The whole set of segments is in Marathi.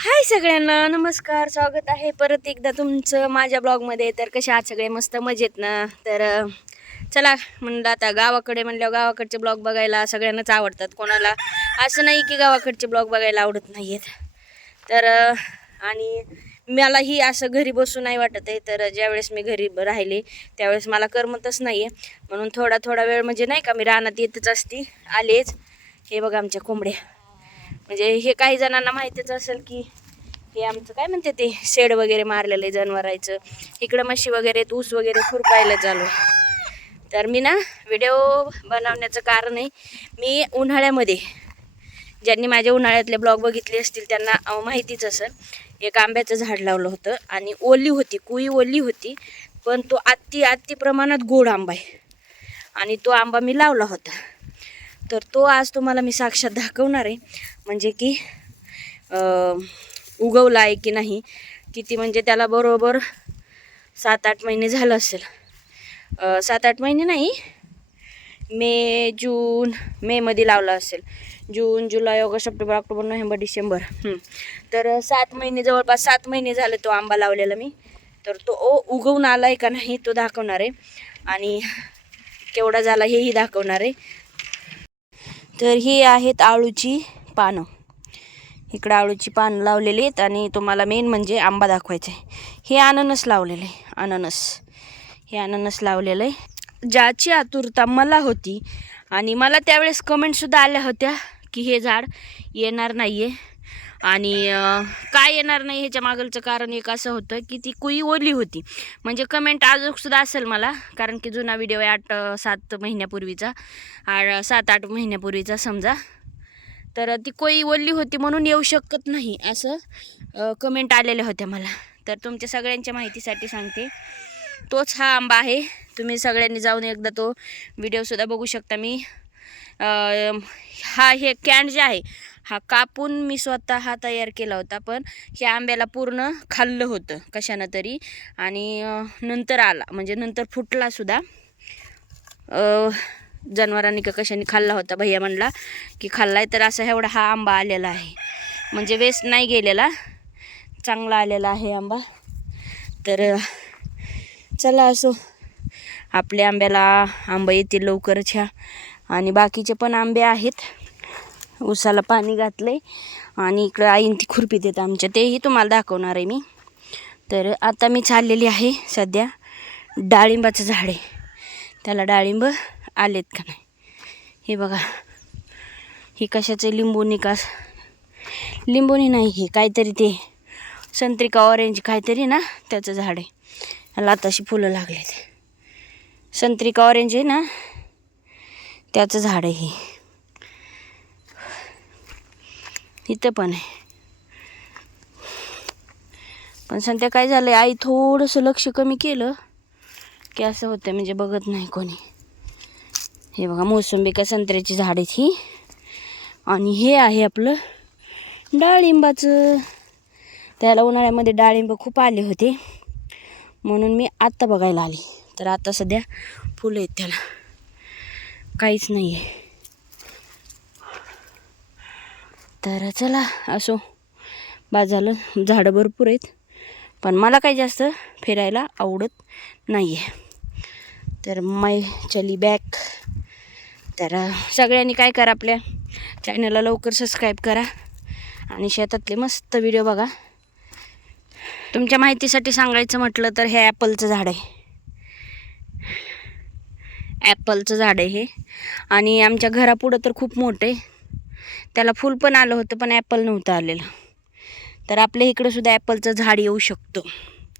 हाय सगळ्यांना नमस्कार स्वागत आहे परत एकदा तुमचं माझ्या ब्लॉगमध्ये. तर कसे आहात सगळे? मस्त मजेत ना? तर चला म्हणलं आता गावाकडे म्हणल्यावर गावाकडचे ब्लॉग बघायला सगळ्यांनाच आवडतात कोणाला. असं नाही की गावाकडचे ब्लॉग बघायला आवडत नाही आहेत तर आणि मलाही असं घरी बसून नाही वाटत आहे. तर ज्यावेळेस मी घरी राहिले त्यावेळेस मला करमतच नाही आहे म्हणून थोडा थोडा वेळ म्हणजे नाही का मी रानात येतच असते आलेच. हे बघा आमच्या कोंबड्या. म्हणजे हे काही जणांना माहितीच असेल की हे आमचं काय म्हणते ते शेड वगैरे मारलेलं आहे जनावरायचं इकडं म्हशी वगैरे ऊस वगैरे खुरपायला चालू आहे. तर मी ना व्हिडिओ बनवण्याचं कारण आहे मी उन्हाळ्यामध्ये ज्यांनी माझे उन्हाळ्यातले ब्लॉग बघितले असतील त्यांना माहितीच असेल एक आंब्याचं झाड लावलं होतं आणि ओली होती कुई ओली होती पण तो अति अति प्रमाणात गोड आंबा आहे. आणि तो आंबा मी लावला होता. तर तो आज तुम्हाला मी साक्षात दाखवणार आहे. म्हणजे की उगवला आहे की नाही किती म्हणजे त्याला बरोबर सात आठ महिने झालं असेल. सात आठ महिने नाही मे जून मेमध्ये लावला असेल. जून जुलै August September October November December. तर सात महिने जवळपास सात महिने झाले तो आंबा लावलेला मी. तर तो ओ उगवून आला आहे का नाही तो दाखवणार आहे. आणि केवढा झाला हेही दाखवणार आहे. तर ही आहेत आळूची पानं. इकडं आळूची पानं लावलेली आहेत आणि तुम्हाला मेन म्हणजे आंबा दाखवायचा आहे. हे अननस लावलेलं आहे अननस. हे अननस लावलेलं आहे. ज्याची आतुरता मला होती आणि मला त्यावेळेस कमेंटसुद्धा आल्या होत्या की हे झाड येणार नाही आहे आणि काय येणार नाही ह्याच्या मागलचं कारण एक असं होतं की ती कुई ओली होती. म्हणजे कमेंट अजूनसुद्धा असेल मला कारण की जुना व्हिडिओ आहे आठ सात महिन्यापूर्वीचा. आ- सात आठ महिन्यापूर्वीचा समजा. तर ती कोई ओल्ली होती म्हणून येऊ शकत नाही असं कमेंट आलेल्या होत्या मला. तर तुमच्या सगळ्यांच्या माहितीसाठी सांगते. तोच हा आंबा आहे. तुम्ही सगळ्यांनी जाऊन एकदा तो व्हिडिओसुद्धा बघू शकता मी. हा हे कॅन जे आहे हा कापून मी स्वतः हा तयार केला होता पण ह्या आंब्याला पूर्ण खाल्लं होतं कशानं तरी. आणि नंतर आला म्हणजे नंतर फुटलासुद्धा जनावरांनी का कशाने खाल्ला होता भैया म्हणला की खाल्लाय तर असा एवढा हा आंबा आलेला आहे. म्हणजे वेस्ट नाही गेलेला. चांगला आलेला आहे आंबा. तर चला असो. आपल्या आंब्याला आंबा येतील लवकरच ह्या. आणि बाकीचे पण आंबे आहेत. उसाला पाणी घातलंय. आणि इकडं आईन ती खुरपी देत आमच्या. तेही तुम्हाला दाखवणार आहे मी. तर आता मी चाललेली आहे सध्या डाळिंबाचं झाड आहे. त्याला डाळिंब आलेत का नाही? हे बघा. ही कशाचं लिंबू निकास लिंबोनी नाही हे काहीतरी ते संत्रिका ऑरेंज काहीतरी ना त्याचं झाड आहे. ह्याला आताशी फुलं लागलेत. संत्रिका ऑरेंज आहे ना त्याचं झाड आहे हे. इथं पण आहे. पण सध्या काय झालं आई थोडंसं लक्ष कमी केलं की असं होतं म्हणजे बघत नाही कोणी. हे बघा मोसंबी का संत्र्याची झाड आहेत ही. आणि हे आहे आपलं डाळिंबाचं. त्याला उन्हाळ्यामध्ये डाळिंब खूप आले होते. म्हणून मी आत्ता बघायला आली. तर आता सध्या फुलं आहेत त्याला. काहीच नाही आहे तर चला असो. बाजारला झाडं भरपूर आहेत. पण मला काही जास्त फिरायला आवडत नाही आहे तर मै चली बॅक. तर सगळ्यांनी काय करा आपल्या चॅनलला लवकर सबस्क्राईब करा आणि शेतातले मस्त व्हिडिओ बघा. तुमच्या माहितीसाठी सांगायचं म्हटलं तर हे ॲपलचं झाड आहे. ॲपलचं झाड आहे हे. आणि आमच्या घरापुढं तर खूप मोठं आहे. त्याला फूल पण आलं होतं पण ॲपल नव्हतं आलेलं. तर आपल्या इकडंसुद्धा ॲपलचं झाड येऊ शकतो.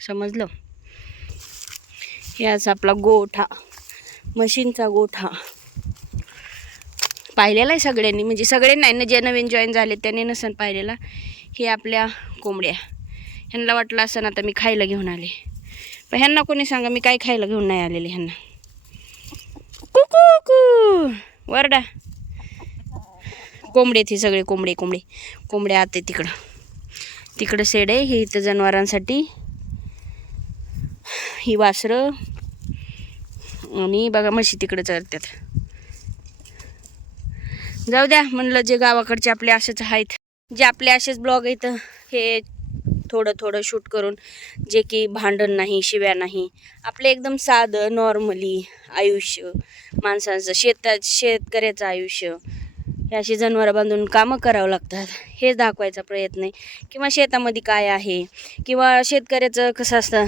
समजलं? हे असं आपला गोठा मशीनचा गोठा. पाहिलेला आहे सगळ्यांनी. म्हणजे सगळे नाही ना जे नवीन जॉईन झाले त्यांनी नसन पाहिलेला. हे आपल्या कोंबड्या. ह्यांना वाटलं असं आता मी खायला घेऊन आले. पण ह्यांना कोणी सांगा मी काय खायला घेऊन नाही आलेले ह्यांना. कुकू वरडा. कोंबडे ती सगळे कोंबडे कोंबडे. कोंबड्या आते तिकडं. तिकडं शेड आहे हे इथं जनावरांसाठी. ही वासरं. आणि बघा म्हशी तिकडं चरतात जाऊ द्या म्हणलं जे गावाकडचे आपले असेच आहेत. जे आपले असेच ब्लॉग आहेत हे थोडं थोडं शूट करून जे की भांडण नाही शिव्या नाही. आपले एकदम साधं नॉर्मली आयुष्य माणसांचं शेतात शेतकऱ्याचं आयुष्य. हे अशी जनावरं बांधून कामं करावं लागतात. हेच दाखवायचा प्रयत्न आहे. किंवा शेतामध्ये काय आहे? किंवा शेतकऱ्याचं कसं असतं?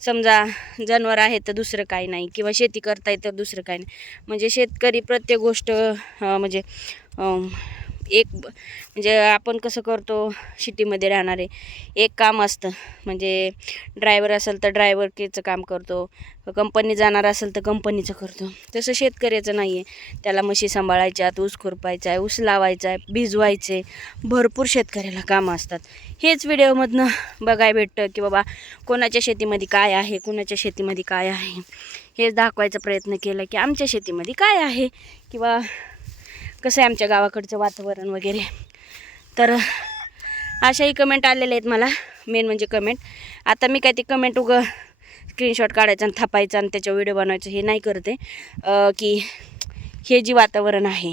समजा जनावर आहे तर दुसरं काही नाही किंवा शेती करताय तर दुसरं काही नाही. म्हणजे शेतकरी प्रत्येक गोष्ट म्हणजे एक म्हणजे आपण कसं करतो सिटीमध्ये राहणारे एक काम असतं. म्हणजे ड्रायव्हर असेल तर ड्रायव्हरकीचं काम करतो. कंपनी जाणार असेल तर कंपनीचं करतो. तसं शेतकऱ्याचं नाही आहे त्याला म्हशी सांभाळायच्यात ऊस खुरपायचा आहे ऊस लावायचा आहे भिजवायचे. भरपूर शेतकऱ्याला कामं असतात. हेच व्हिडिओमधनं बघाय भेटतं की बाबा कोणाच्या शेतीमध्ये काय आहे कोणाच्या शेतीमध्ये काय आहे. हेच दाखवायचा प्रयत्न केला की आमच्या शेतीमध्ये काय आहे? किंवा कसं आहे आमच्या गावाकडचं वातावरण वगैरे? तर अशाही कमेंट आलेल्या आहेत मला. मेन म्हणजे कमेंट आता मी काय ते कमेंट उगं स्क्रीनशॉट काढायचं आणि थापायचं आणि त्याच्या व्हिडिओ बनवायचं हे नाही करते. की हे जे वातावरण आहे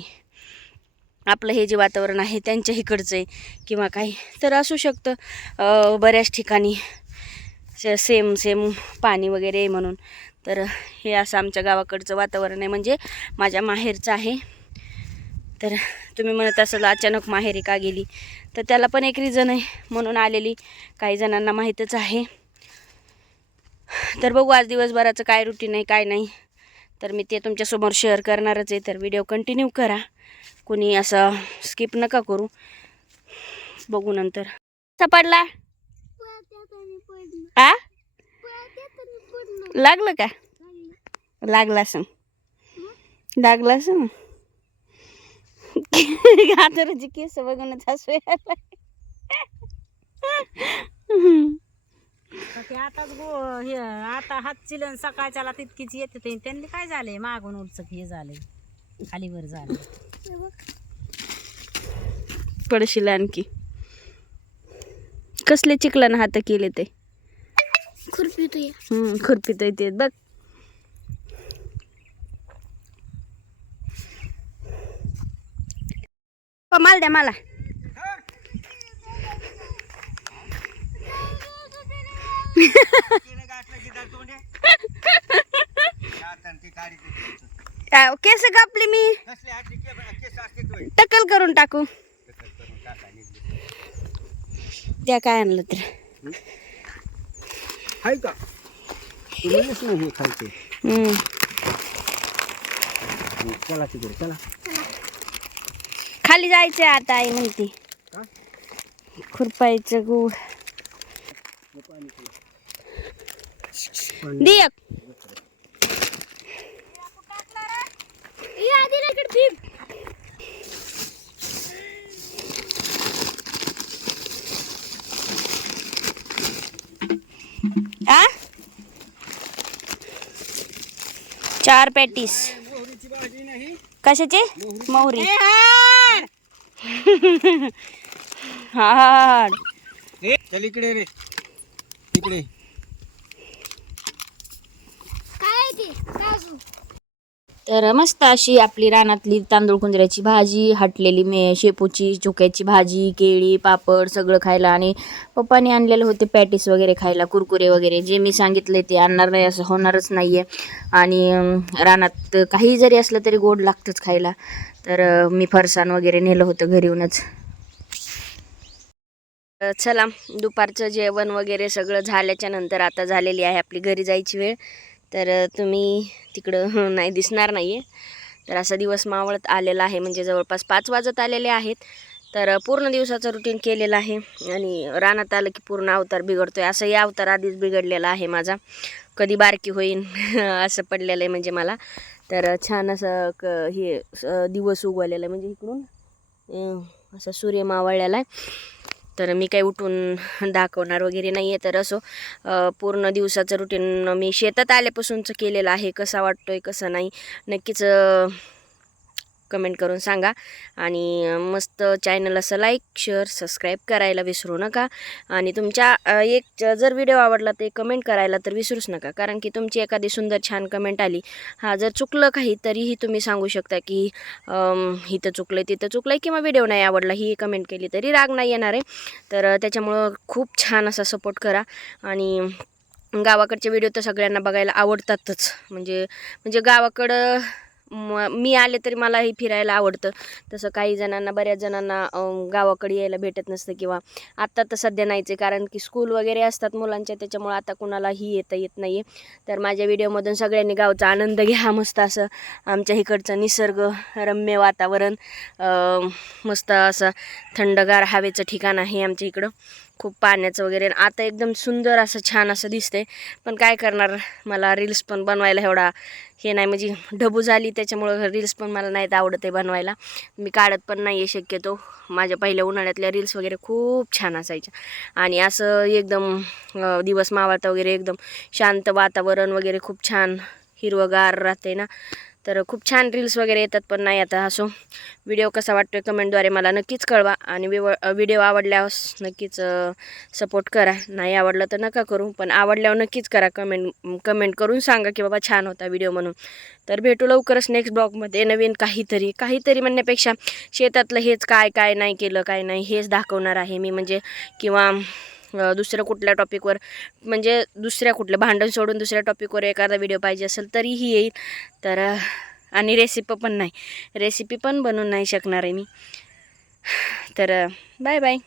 आपलं हे जे वातावरण आहे त्यांच्या इकडचं आहे किंवा काही तर असू शकतं. बऱ्याच ठिकाणी स- सेम सेम पाणी वगैरे आहे म्हणून. तर हे असं आमच्या गावाकडचं वातावरण आहे. म्हणजे माझ्या माहेरचं आहे. तर तुम्ही म्हणत असाल अचानक माहेरी का गेली? तर त्याला पण एक रिझन आहे. म्हणून आलेली काही जणांना माहीतच आहे. तर बघू आज दिवसभराचं काय रुटीन आहे काय नाही. तर मी ते तुमच्यासमोर शेअर करणारच आहे. तर व्हिडिओ कंटिन्यू करा. कोणी असं स्किप नका करू. बघू नंतर. सापडला आ? लागलं का? लागला असं लागला असं गाजराची केस बघूनच तर ते आताच गो हे आता हात चिलन सकाळच्याला तितकीच येते ते. त्यांनी काय झाले मागून उलचक हे झाले खालीवर झाले पडशील आणखी. कसले चिखलानं हात केले ते? खुरपी तो हम्म, खुरपीत येते बघ. प, माल द्या मला. केस कापली मी. टकल करून टाकू. त्या काय आणलं तर. आहे का? तुम्हीच नाही हे खायचे. चला तिकडे चला. खाली जायचंय आता आई म्हणते? खुरपायचं गुळ. आ? चार पॅटीस. कशाचे? मोहरी. हाड. चल इकडे रे. इकडे काय ते काजू तर मस्त अशी आपली रानातली तांदूळ कुंजऱ्याची भाजी हटलेली मे शेपूची चुक्याची भाजी केळी पापड सगळं खायला आणि पप्पाने आणलेले होते पॅटीस वगैरे खायला कुरकुरे वगैरे. जे मी सांगितले ते आणणार नाही असं होणारच नाही आहे आणि रानात काही जरी असलं तरी गोड लागतंच खायला. तर मी फरसाण वगैरे नेलं होतं घरी येऊनच. चला दुपारचं जेवण वगैरे सगळं झाल्याच्यानंतर आता झालेली आहे आपली घरी जायची वेळ. तर तुम्ही तिकडं नाही दिसणार नाही आहे तर असा दिवस मावळत आलेला आहे म्हणजे जवळपास पाच वाजत आलेले आहेत. तर पूर्ण दिवसाचं रुटीन केलेलं आहे आणि रानात आलं की पूर्ण अवतार बिघडतो आहे असं या अवतार आधीच बिघडलेला आहे माझा. कधी बारकी होईन असं पडलेलं आहे म्हणजे मला. तर छान असं क हे दिवस उगवलेला आहे. म्हणजे इकडून असं असा सूर्य मावळलेला आहे. तर मी काही उठून दाखवणार वगैरे नाही आहे तर असो. पूर्ण दिवसाचं रुटीन मी शेतात आल्यापासूनचं केलेलं आहे. कसा वाटतोय कसं नाही. नक्कीच कमेंट करून सांगा. आणि मस्त चॅनल असं लाईक शेअर सबस्क्राईब करायला विसरू नका. आणि तुमच्या एक जर व्हिडिओ आवडला ते कमेंट करायला तर विसरूच नका. कारण की तुमची एखादी सुंदर छान कमेंट आली हा जर चुकलं काही तरीही तुम्ही सांगू शकता की इथं चुकलं आहे तिथं चुकलं आहे किंवा व्हिडिओ नाही आवडला ही कमेंट केली तरी राग नाही येणार आहे. तर त्याच्यामुळं खूप छान असा सपोर्ट करा. आणि गावाकडचे व्हिडिओ तर सगळ्यांना बघायला आवडतातच. म्हणजे म्हणजे गावाकडं म मी आले तरी मलाही फिरायला आवडतं. तसं काही जणांना बऱ्याच जणांना गावाकडे यायला भेटत नसतं किंवा आत्ता तर सध्या नाहीच आहे. कारण की स्कूल वगैरे असतात मुलांच्या त्याच्यामुळं आता कुणालाही येता येत नाही आहे तर माझ्या व्हिडिओमधून सगळ्यांनी गावचा आनंद घ्या. मस्त असं आमच्या इकडचं निसर्ग रम्य वातावरण मस्त असं थंडगार हवेचं ठिकाण आहे आमच्या इकडं. खूप पाण्याचं वगैरे. आणि आता एकदम सुंदर असं छान असं दिसते पण काय करणार? मला रील्स पण बनवायला एवढा हे नाही. म्हणजे ढबू झाली त्याच्यामुळं रील्स पण मला नाहीत आवडत आहे बनवायला. मी काढत पण नाही आहे शक्यतो. माझ्या पहिल्या उन्हाळ्यातल्या रील्स वगैरे खूप छान असायच्या. आणि असं एकदम दिवस मावळता वगैरे एकदम शांत वातावरण वगैरे खूप छान हिरवगार राहते ना. तर खूप छान रील्स वगैरे येतात पण नाही आता असो. व्हिडिओ कसा वाटतोय कमेंटद्वारे मला नक्कीच कळवा आणि व्हिडिओ आवडल्यास नक्कीच सपोर्ट करा. नाही आवडलं तर नका करू पण आवडल्यावर नक्कीच करा कमेंट कमेंट करून सांगा की बाबा छान होता व्हिडिओ म्हणून. तर भेटू लवकरच नेक्स्ट ब्लॉगमध्ये नवीन काहीतरी. काहीतरी म्हणण्यापेक्षा शेतातलं हेच काय काय नाही केलं काय नाही हेच दाखवणार आहे मी म्हणजे. किंवा दुसऱ्या कुठल्या टॉपिकवर म्हणजे दुसऱ्या कुठल्या भांडण सोडून दुसऱ्या टॉपिकवर एखादा व्हिडिओ पाहिजे असेल तरीही येईल. तर आणि रेसिपी पण नाही. रेसिपी पण बनवून नाही शकणार आहे मी. तर बाय बाय